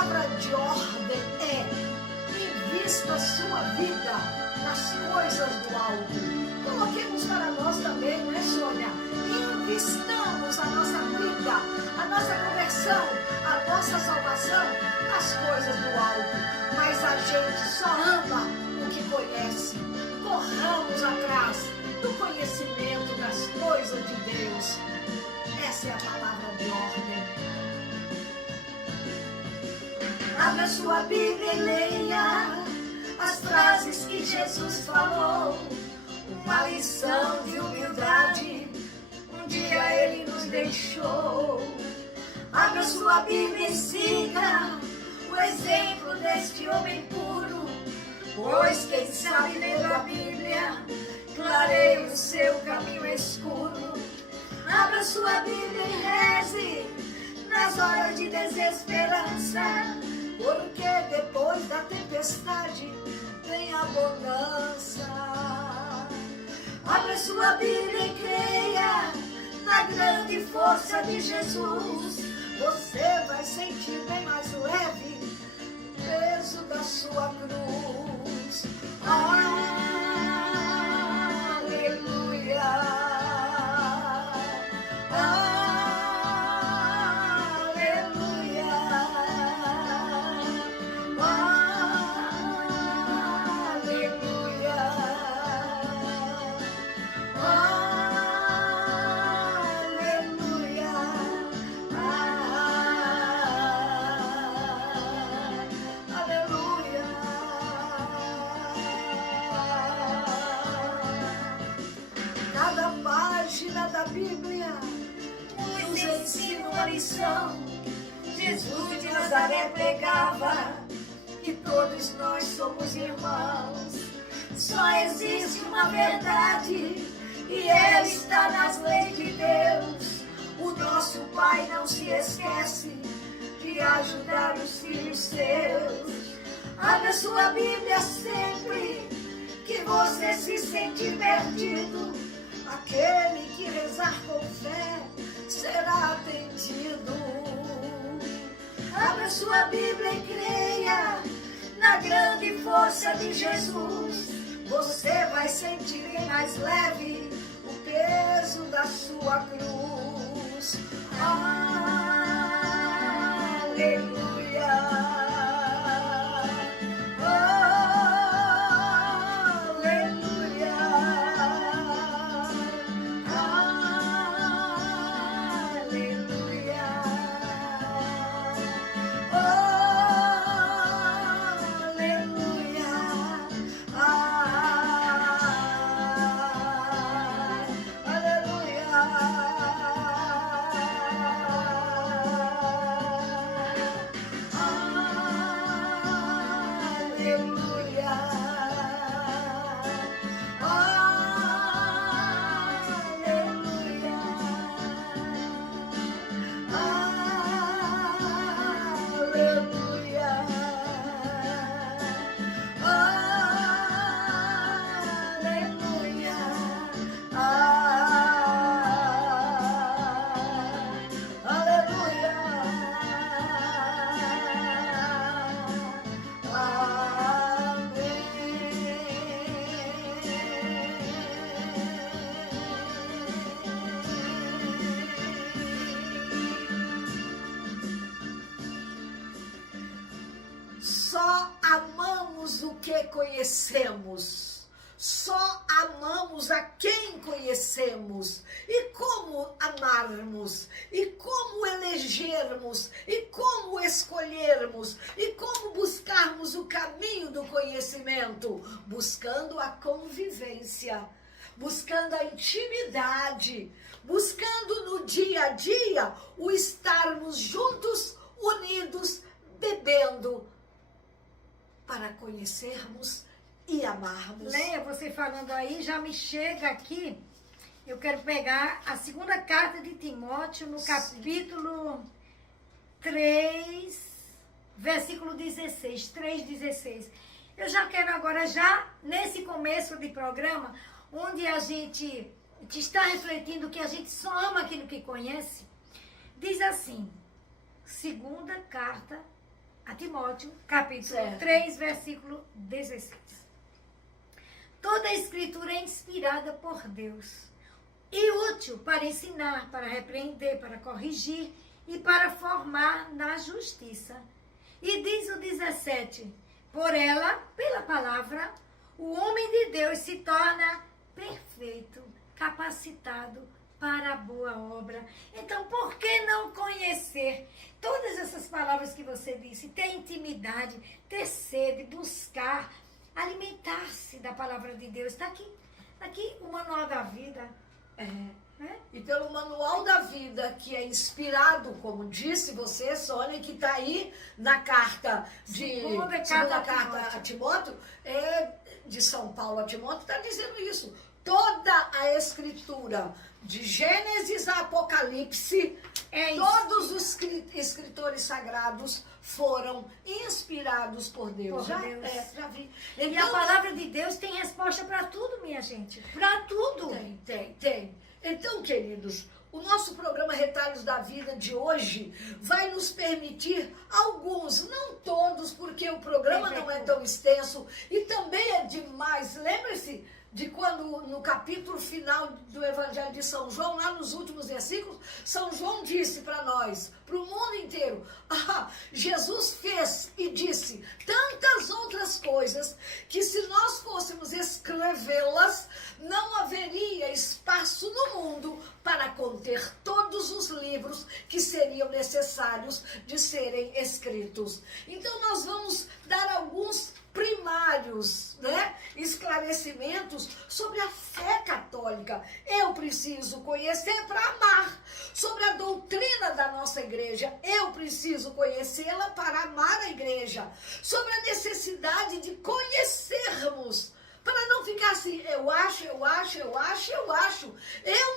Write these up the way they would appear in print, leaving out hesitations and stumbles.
palavra de ordem é: invista a sua vida nas coisas do alto. Coloquemos para nós também, não é, Sônia? Investamos a nossa vida, a nossa conversão, a nossa salvação nas coisas do alto. Mas a gente só ama o que conhece. Corramos atrás do conhecimento das coisas de Deus. Essa é a palavra de ordem. Abra sua Bíblia e leia as frases que Jesus falou. Uma lição de humildade um dia Ele nos deixou. Abra sua Bíblia e siga o exemplo deste homem puro, pois quem sabe ler a Bíblia clareia o seu caminho escuro. Abra sua Bíblia e reze nas horas de desesperança, porque depois da tempestade vem a bonança. Abra sua Bíblia e creia na grande força de Jesus. Você vai sentir bem mais leve o peso da sua cruz. Aleluia. Jesus de Nazaré pregava que todos nós somos irmãos. Só existe uma verdade e ela está nas leis de Deus. O nosso Pai não se esquece de ajudar os filhos seus. Abra sua Bíblia sempre que você se sentir perdido. Aquele que rezar com fé será atendido. Abra sua Bíblia e creia na grande força de Jesus. Você vai sentir bem mais leve o peso da sua cruz. Aleluia. Conhecemos, só amamos a quem conhecemos. E como amarmos, e como elegermos, e como escolhermos, e como buscarmos o caminho do conhecimento? Buscando a convivência, buscando a intimidade, buscando no dia a dia o estarmos juntos, unidos, bebendo, para conhecermos e amarmos. Leia, você falando aí, já me chega aqui, eu quero pegar a segunda carta de Timóteo, no capítulo 3, versículo 16, 3,16. Eu já quero agora, já nesse começo de programa, onde a gente está refletindo que a gente só ama aquilo que conhece, diz assim, segunda carta a Timóteo, capítulo Certo. 3, versículo 16. Toda a escritura é inspirada por Deus e útil para ensinar, para repreender, para corrigir e para formar na justiça. E diz o 17, por ela, pela palavra, o homem de Deus se torna perfeito, capacitado para a boa obra. Então, por que não conhecer todas essas palavras que você disse? Ter intimidade, ter sede, buscar, alimentar-se da palavra de Deus. Está aqui o manual da vida. E pelo manual da vida, que é inspirado, como disse você, Sônia, que está aí na carta Segunda carta a Timóteo, de São Paulo a Timóteo, está dizendo isso. Toda a escritura, de Gênesis a Apocalipse, todos os escritores sagrados foram inspirados por Deus. Por Deus. Já vi. E a palavra de Deus tem resposta para tudo, minha gente. Para tudo. Tem. Então, queridos, o nosso programa Retalhos da Vida de hoje vai nos permitir alguns, não todos, porque o programa não é tão extenso e também é demais. Lembre-se de quando, no capítulo final do Evangelho de São João, lá nos últimos versículos, São João disse para nós, para o mundo inteiro, Jesus fez e disse tantas outras coisas que se nós fôssemos escrevê-las, não haveria espaço no mundo para conter todos os livros que seriam necessários de serem escritos. Então nós vamos dar alguns primários, esclarecimentos sobre a fé católica. Eu preciso conhecer para amar. Sobre a doutrina da nossa igreja, eu preciso conhecê-la para amar a igreja. Sobre a necessidade de conhecermos, para não ficar assim, eu acho. Eu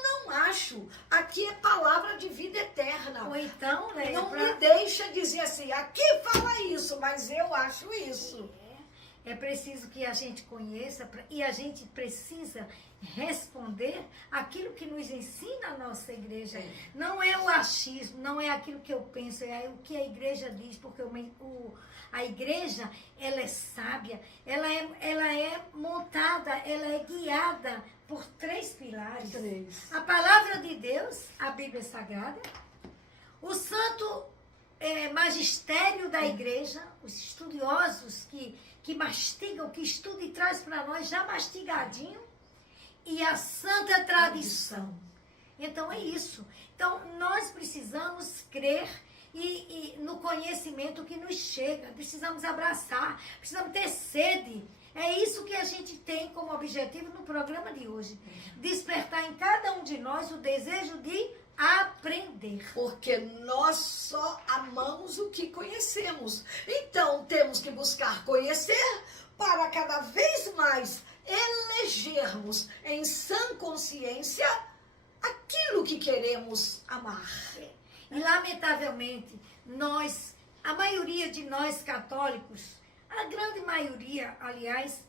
não acho. Aqui é palavra de vida eterna. Ou então, não me deixa dizer assim, aqui fala isso, mas eu acho isso. É preciso que a gente conheça e a gente precisa responder aquilo que nos ensina a nossa igreja. Não é o achismo, não é aquilo que eu penso, é o que a igreja diz, porque a igreja, ela é sábia, ela é montada, ela é guiada por 3 pilares. A palavra de Deus, a Bíblia Sagrada, o santo magistério da igreja, os estudiosos que mastigam, que estudam e traz para nós já mastigadinho, e a santa tradição. Então é isso. Então nós precisamos crer e no conhecimento que nos chega, precisamos abraçar, precisamos ter sede. É isso que a gente tem como objetivo no programa de hoje. Despertar em cada um de nós o desejo de aprender. Porque nós só amamos o que conhecemos. Então temos que buscar conhecer para cada vez mais elegermos em sã consciência aquilo que queremos amar. E lamentavelmente, a maioria de nós católicos, a grande maioria, aliás,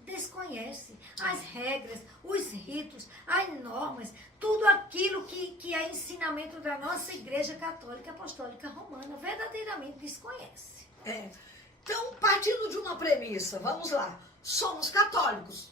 desconhece as regras, os ritos, as normas, tudo aquilo que é ensinamento da nossa Igreja Católica Apostólica Romana, verdadeiramente desconhece. Então, partindo de uma premissa, vamos lá, somos católicos,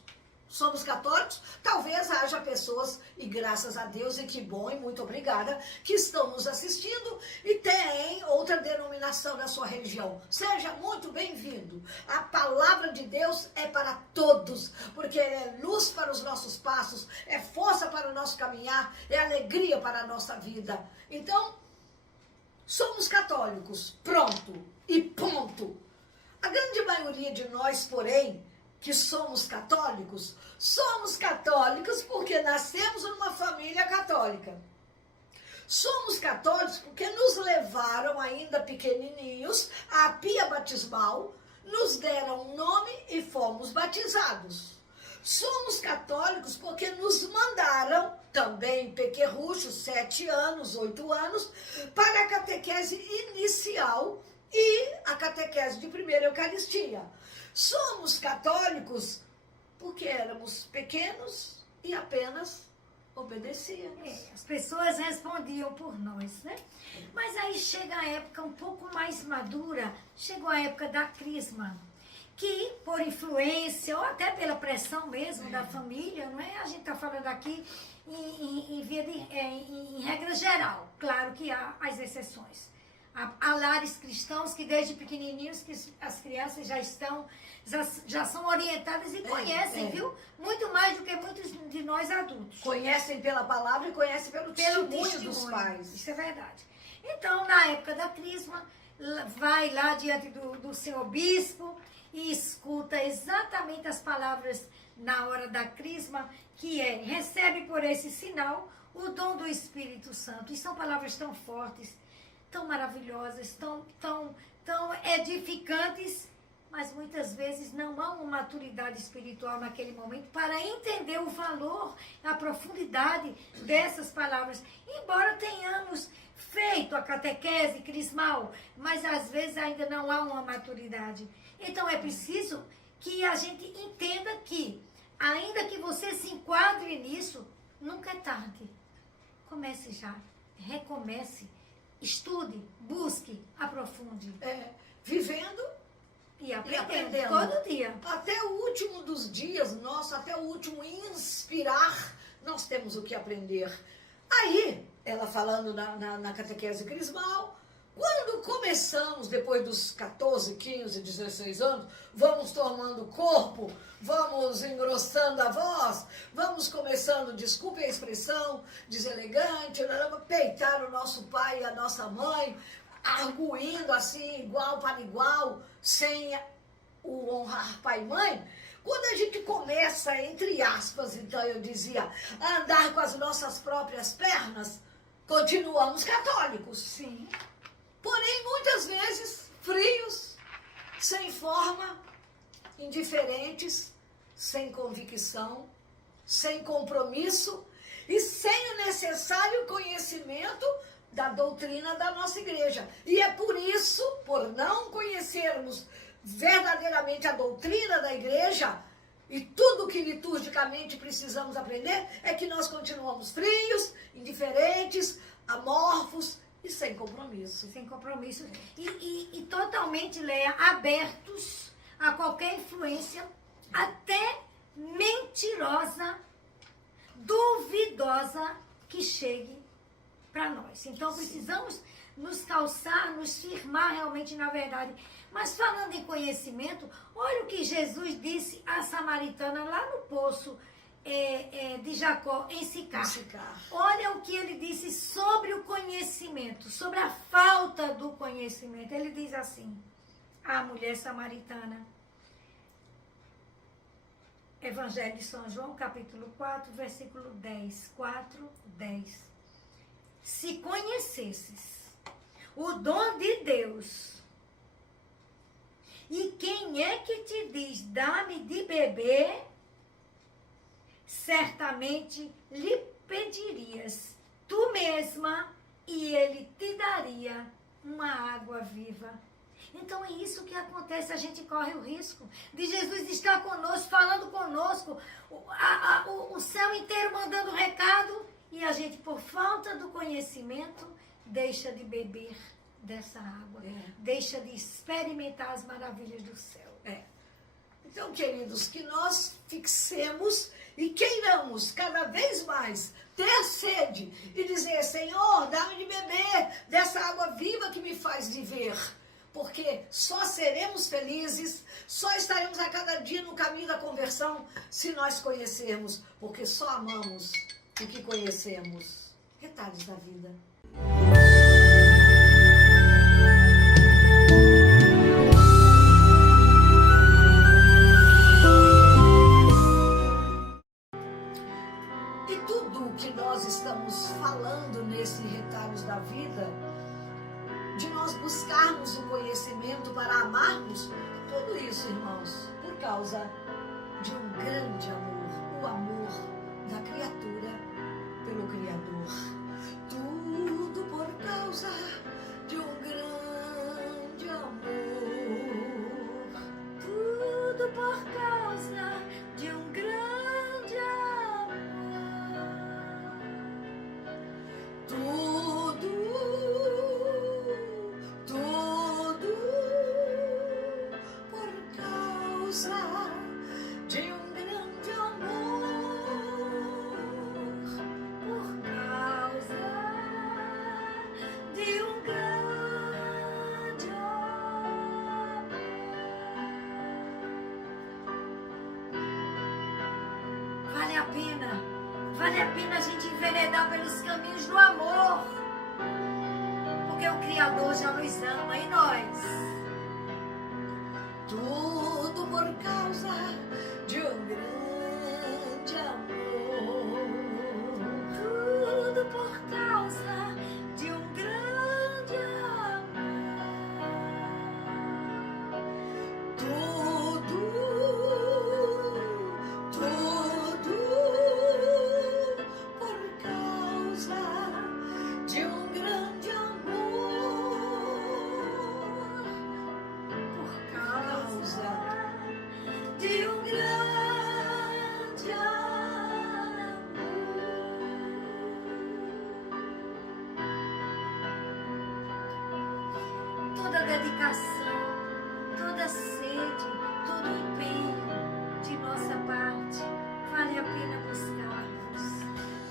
talvez haja pessoas, e graças a Deus, e que bom, e muito obrigada, que estão nos assistindo e têm outra denominação da sua religião. Seja muito bem-vindo. A palavra de Deus é para todos, porque é luz para os nossos passos, é força para o nosso caminhar, é alegria para a nossa vida. Então, somos católicos, pronto e ponto. A grande maioria de nós, porém, que somos católicos porque nascemos numa família católica. Somos católicos porque nos levaram, ainda pequenininhos, à pia batismal, nos deram um nome e fomos batizados. Somos católicos porque nos mandaram, também pequerruchos, 7 anos, 8 anos, para a catequese inicial e a catequese de primeira Eucaristia. Somos católicos porque éramos pequenos e apenas Obedecíamos. As pessoas respondiam por nós, né? Mas aí chega a época um pouco mais madura, chegou a época da crisma, que por influência ou até pela pressão mesmo da família, não é? A gente está falando aqui em regra geral, claro que há as exceções. Há lares cristãos que desde pequenininhos que as crianças já são orientadas e conhecem, viu? Muito mais do que muitos de nós adultos. Conhecem pela palavra e conhecem pelo testemunho dos pais. Isso é verdade. Então, na época da crisma, vai lá diante do senhor bispo e escuta exatamente as palavras na hora da crisma, que é: recebe por esse sinal o dom do Espírito Santo. E são palavras tão fortes, tão maravilhosas, tão edificantes, mas muitas vezes não há uma maturidade espiritual naquele momento para entender o valor, a profundidade dessas palavras. Embora tenhamos feito a catequese crismal, mas às vezes ainda não há uma maturidade. Então é preciso que a gente entenda que, ainda que você se enquadre nisso, nunca é tarde. Comece já, recomece, estude, busque, aprofunde. Vivendo e aprendendo todo dia. Até o último dos dias nosso, até o último inspirar, nós temos o que aprender. Aí, ela falando na catequese crismal, quando começamos, depois dos 14, 15, 16 anos, vamos tomando corpo, vamos engrossando a voz, vamos começando, desculpe a expressão, deselegante, peitar o nosso pai e a nossa mãe, arguindo assim, igual para igual, sem o honrar pai e mãe. Quando a gente começa, entre aspas, então eu dizia, a andar com as nossas próprias pernas, continuamos católicos. Sim. Porém, muitas vezes, frios, sem forma, indiferentes, sem convicção, sem compromisso e sem o necessário conhecimento da doutrina da nossa igreja. E é por isso, por não conhecermos verdadeiramente a doutrina da igreja e tudo que liturgicamente precisamos aprender, é que nós continuamos frios, indiferentes, amorfos e sem compromisso. Sem compromisso. E totalmente, Leia, abertos a qualquer influência, até mentirosa, duvidosa, que chegue para nós. Então, precisamos nos calçar, nos firmar realmente na verdade. Mas falando em conhecimento, olha o que Jesus disse à samaritana lá no poço de Jacó, em Sicar. Olha o que ele disse sobre o conhecimento, sobre a falta do conhecimento. Ele diz assim, à mulher samaritana, Evangelho de São João, capítulo 4, versículo 10, 4, 10. Se conhecesses o dom de Deus, e quem é que te diz, dá-me de beber, certamente lhe pedirias tu mesma, e ele te daria uma água viva. Então é isso que acontece, a gente corre o risco de Jesus estar conosco, falando conosco, o céu inteiro mandando recado, e a gente, por falta do conhecimento, deixa de beber dessa água, deixa de experimentar as maravilhas do céu. Então, queridos, que nós fixemos e queiramos cada vez mais ter sede e dizer, Senhor, dá-me de beber dessa água viva que me faz viver. Porque só seremos felizes, só estaremos a cada dia no caminho da conversão se nós conhecermos, porque só amamos o que conhecemos. Retalhos da vida. E tudo o que nós estamos falando nesse Retalhos da Vida, de nós buscarmos o conhecimento para amarmos, tudo isso, irmãos, por causa de um grande amor, o amor da criatura pelo Criador. Tudo por causa de um grande amor. Tudo por causa de um grande amor. Vale a pena a gente enveredar pelos caminhos do amor. Porque o Criador já nos ama e nós. Tudo por causa de um grande amor. Tudo por causa de um grande amor. Tudo por causa de um grande amor. Por causa De um grande amor. toda dedicação, toda sede, todo empenho de nossa parte, vale a pena buscarmos.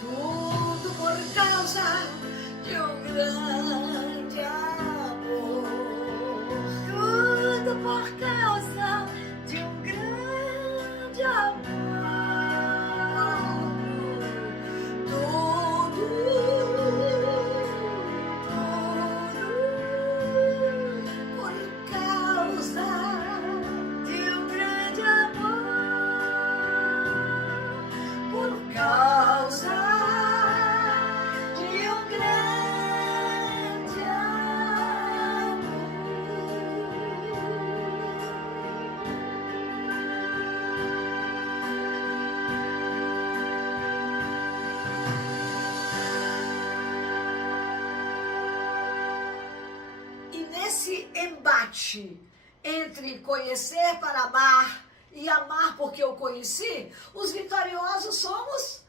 Tudo por causa de um grande amor. Tudo por causa de um grande amor. Por causa De um grande amor. por causa de um grande amor. E nesse embate entre conhecer para amar e amar porque eu conheci, os vitoriosos somos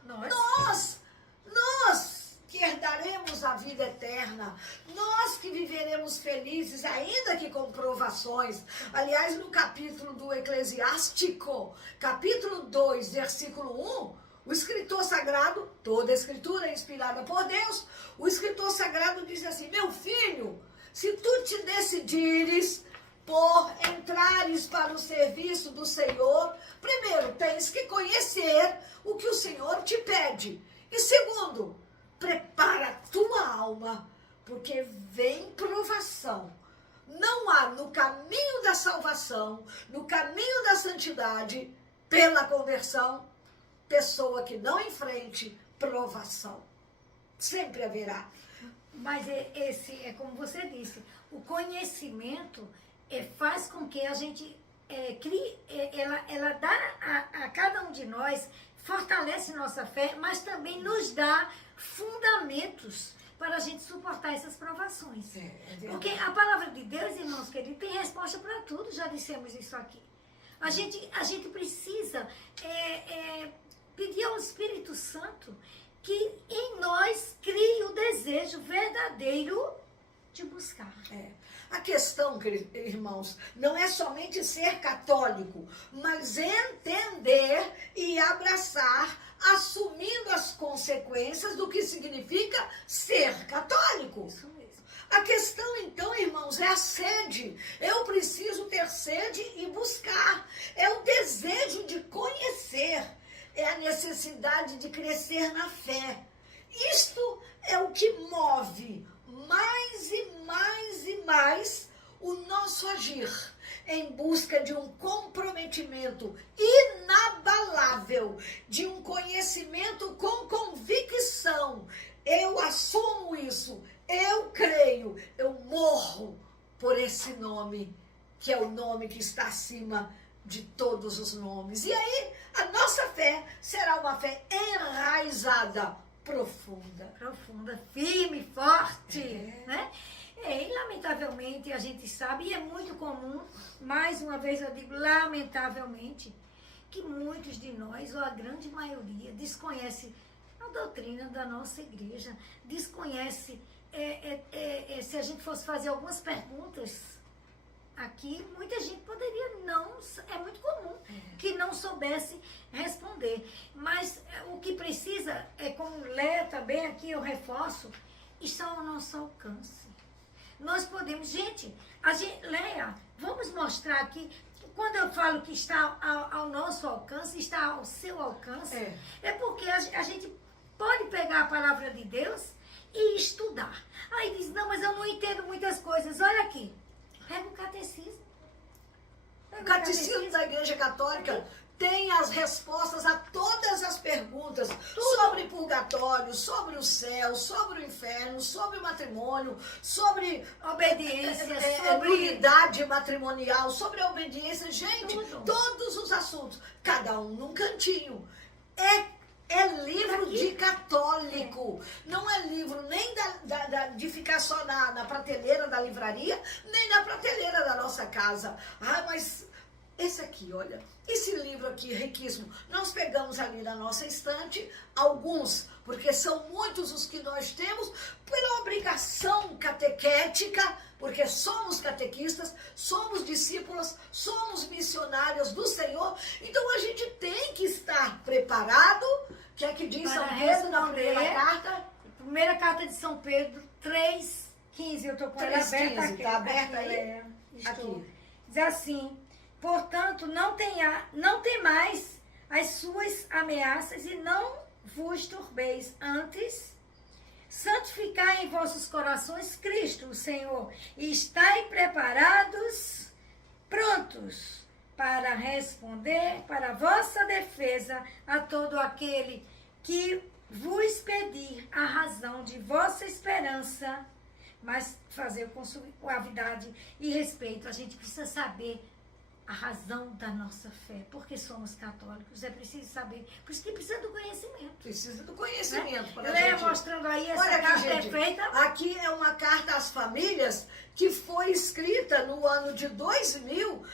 nós que herdaremos a vida eterna, nós que viveremos felizes, ainda que com provações. Aliás, no capítulo do Eclesiástico, capítulo 2, versículo 1, o escritor sagrado, toda a escritura é inspirada por Deus, o escritor sagrado diz assim: meu filho, se tu te decidires por entrares para o serviço do Senhor, primeiro, tens que conhecer o que o Senhor te pede. E segundo, prepara a tua alma, porque vem provação. Não há no caminho da salvação, no caminho da santidade, pela conversão, pessoa que não enfrente provação. Sempre haverá. Mas esse é como você disse, o conhecimento faz com que a gente crie, ela dá a cada um de nós, fortalece nossa fé, mas também nos dá fundamentos para a gente suportar essas provações. Porque a palavra de Deus, irmãos queridos, tem resposta para tudo, já dissemos isso aqui. A gente precisa pedir ao Espírito Santo que em nós crie o desejo verdadeiro de buscar. A questão, irmãos, não é somente ser católico, mas entender e abraçar, assumindo as consequências do que significa ser católico. Isso mesmo. A questão, então, irmãos, é a sede. Eu preciso ter sede e buscar. É o desejo de conhecer. É a necessidade de crescer na fé. Isto é o que move mais e mais e mais o nosso agir em busca de um comprometimento inabalável, de um conhecimento com convicção. Eu assumo isso, eu creio, eu morro por esse nome, que é o nome que está acima de todos os nomes. E aí, a nossa fé será uma fé enraizada, profunda, firme, forte, né? E lamentavelmente a gente sabe, e é muito comum, mais uma vez eu digo lamentavelmente, que muitos de nós, ou a grande maioria, desconhece a doutrina da nossa igreja, desconhece, se a gente fosse fazer algumas perguntas aqui, muita gente poderia não, é muito comum que não soubesse responder. Mas o que precisa, como Léa também aqui eu reforço, está ao nosso alcance. Nós podemos, Léa, vamos mostrar aqui quando eu falo que está ao nosso alcance, está ao seu alcance, é porque a gente pode pegar a palavra de Deus e estudar. Aí diz, não, mas eu não entendo muitas coisas. Olha aqui, pega o catecismo. O Catecismo da Igreja Católica tem as respostas a todas as perguntas sobre purgatório, sobre o céu, sobre o inferno, sobre o matrimônio, sobre obediência, sobre nulidade matrimonial, sobre a obediência. Gente, tudo. Todos os assuntos, cada um num cantinho. É livro de católico. Não é livro nem de ficar só na prateleira da livraria, nem na prateleira da nossa casa. Ah, mas esse aqui, olha, esse livro aqui, riquíssimo, nós pegamos ali na nossa estante, alguns, porque são muitos os que nós temos, pela obrigação catequética, porque somos catequistas, somos discípulos, somos missionários do Senhor, então a gente tem que estar preparado, que é que diz São Pedro na primeira carta? Primeira carta de São Pedro, 3,15, eu estou com ela aberta aqui. Está aberta aí? Aqui. Diz assim, portanto, não temais as suas ameaças e não vos turbeis, antes santificai em vossos corações Cristo, o Senhor, e estai preparados, prontos para responder para a vossa defesa a todo aquele que vos pedir a razão de vossa esperança, mas fazer com suavidade e respeito. A gente precisa saber a razão da nossa fé, porque somos católicos, é preciso saber, por isso que precisa do conhecimento. Precisa do conhecimento. Né? Para Leia gente. mostrando aí, essa Olha aqui, carta gente, é feita. Aqui é uma carta às famílias que foi escrita no ano de 2000,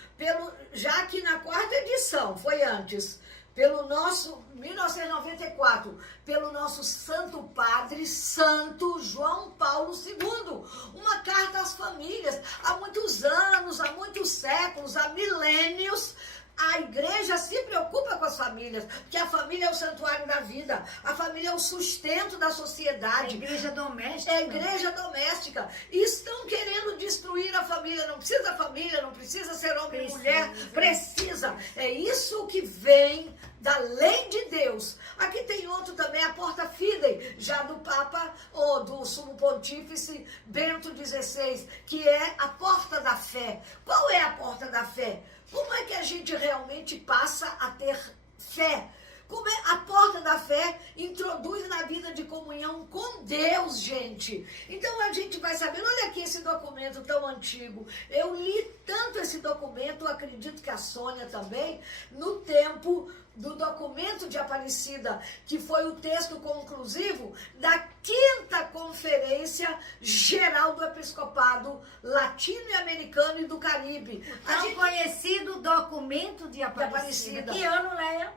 já que na quarta edição, foi antes, pelo nosso, 1994, pelo nosso Santo Padre, Santo João Paulo II. Uma carta às famílias. Há muitos anos, há muitos séculos, há milênios, a igreja se preocupa com as famílias, porque a família é o santuário da vida, a família é o sustento da sociedade. É igreja doméstica. É igreja doméstica. E estão querendo destruir a família. Não precisa família, não precisa ser homem e mulher. Precisa. É isso que vem da lei de Deus. Aqui tem outro também, a Porta Fidei, já do Papa, ou do Sumo Pontífice Bento XVI, que é a porta da fé. Qual é a porta da fé? Como é que a gente realmente passa a ter fé? Como é a porta da fé introduz na vida de comunhão com Deus, gente. Então a gente vai saber, olha aqui esse documento tão antigo. Eu li tanto esse documento, acredito que a Sônia também, no tempo do documento de Aparecida, que foi o texto conclusivo da 5ª Conferência Geral do Episcopado Latino e Americano e do Caribe. Tão conhecido documento de Aparecida. Que ano, Leia?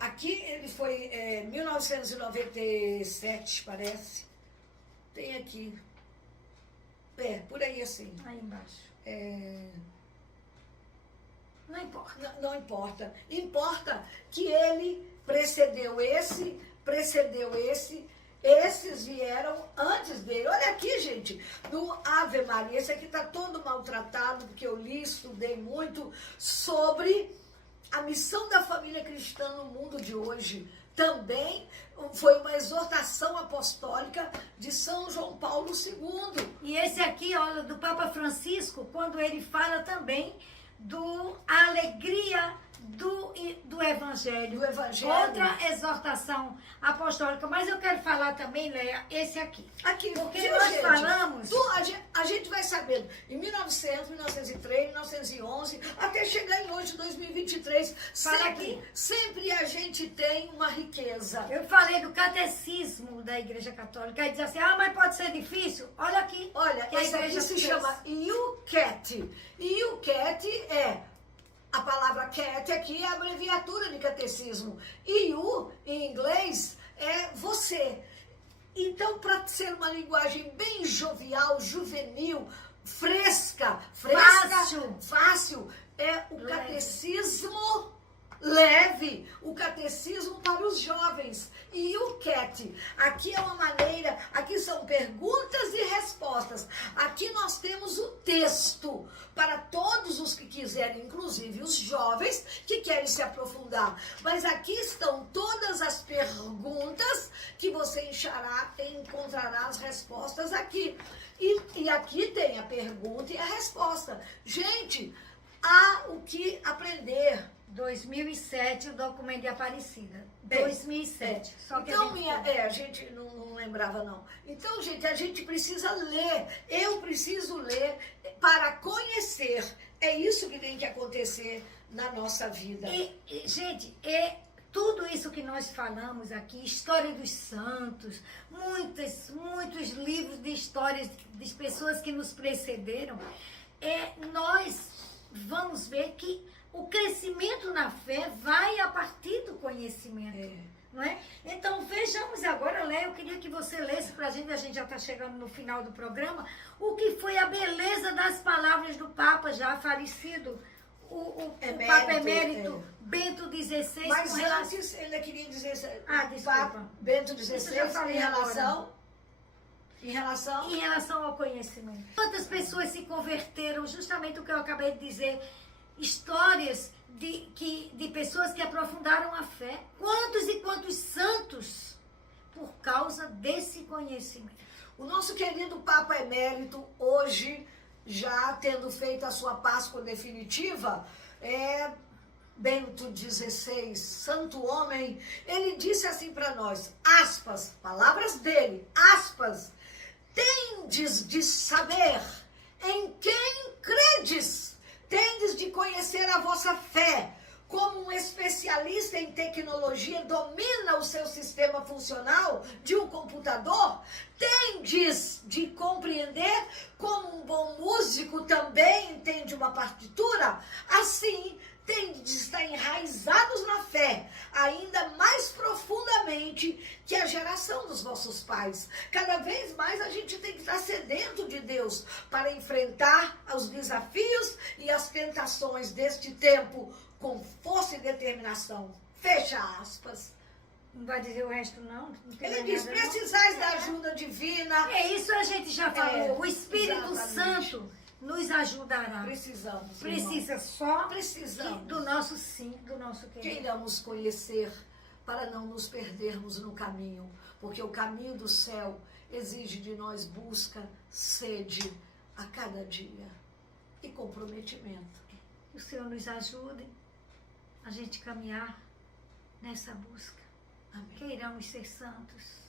Aqui ele foi 1997, parece. Tem aqui. Por aí assim. Aí embaixo. Não importa. Não importa. Importa que ele precedeu esse, esses vieram antes dele. Olha aqui, gente, no Ave Maria. Esse aqui está todo maltratado, porque eu li, estudei muito sobre a missão da família cristã no mundo de hoje. Também foi uma exortação apostólica de São João Paulo II. E esse aqui, olha, do Papa Francisco, quando ele fala também a alegria do Evangelho. Do Evangelho. Outra exortação apostólica. Mas eu quero falar também, Leia, esse aqui. Aqui, porque nós falamos... A gente vai sabendo, em 1900, 1903, 1911, até chegar em hoje, 2023, sempre a gente tem uma riqueza. Eu falei do catecismo da Igreja Católica, aí diz assim, mas pode ser difícil? Olha aqui. Olha, esse aqui se chama IUCAT. IUCAT a palavra cat aqui é a abreviatura de catecismo. You, em inglês, é você. Então, para ser uma linguagem bem jovial, juvenil, fresca, fácil, é o catecismo leve, o catecismo para os jovens. e o CAT. Aqui é uma maneira, aqui são perguntas e respostas. Aqui nós temos o texto para todos os que quiserem, inclusive os jovens que querem se aprofundar. Mas aqui estão todas as perguntas que você encontrará as respostas aqui. E aqui tem a pergunta e a resposta. Gente, há o que aprender. 2007, o documento de Aparecida. É, 2007. Só que então, a gente não lembrava, não. Então, gente, a gente precisa ler. Eu preciso ler para conhecer. É isso que tem que acontecer na nossa vida. Gente, tudo isso que nós falamos aqui, história dos santos, muitos livros de histórias de pessoas que nos precederam, nós vamos ver que o crescimento na fé vai a partir do conhecimento, não é? Então, vejamos agora, Léo, eu queria que você lesse para a gente já está chegando no final do programa, o que foi a beleza das palavras do Papa já falecido, o Papa Emérito Bento XVI. Mas antes, eu ainda queria dizer, desculpa. Papa Bento XVI, em relação ao conhecimento. Quantas pessoas se converteram, justamente o que eu acabei de dizer, histórias de pessoas que aprofundaram a fé. Quantos e quantos santos por causa desse conhecimento. O nosso querido Papa Emérito, hoje, já tendo feito a sua Páscoa definitiva, Bento XVI, santo homem, ele disse assim para nós, aspas, palavras dele, aspas, tendes de saber em quem credes, tendes de conhecer a vossa fé, como um especialista em tecnologia domina o seu sistema funcional de um computador, tendes de compreender como um bom músico também entende uma partitura, assim tendes de estar enraizados na fé, ainda mais profundamente que a geração dos vossos pais. Cada vez mais a gente tem que estar sedento de Deus para enfrentar os desafios e as tentações deste tempo com força e determinação. Fecha aspas. Não vai dizer o resto, não? Ele diz, precisais da ajuda divina. Isso a gente já falou. O Espírito Santo nos ajudará. Precisamos. Precisamos do nosso sim, do nosso querer. Queiramos conhecer para não nos perdermos no caminho, porque o caminho do céu exige de nós busca, sede a cada dia e comprometimento. O Senhor nos ajude a gente caminhar nessa busca. Amém. Queiramos ser santos.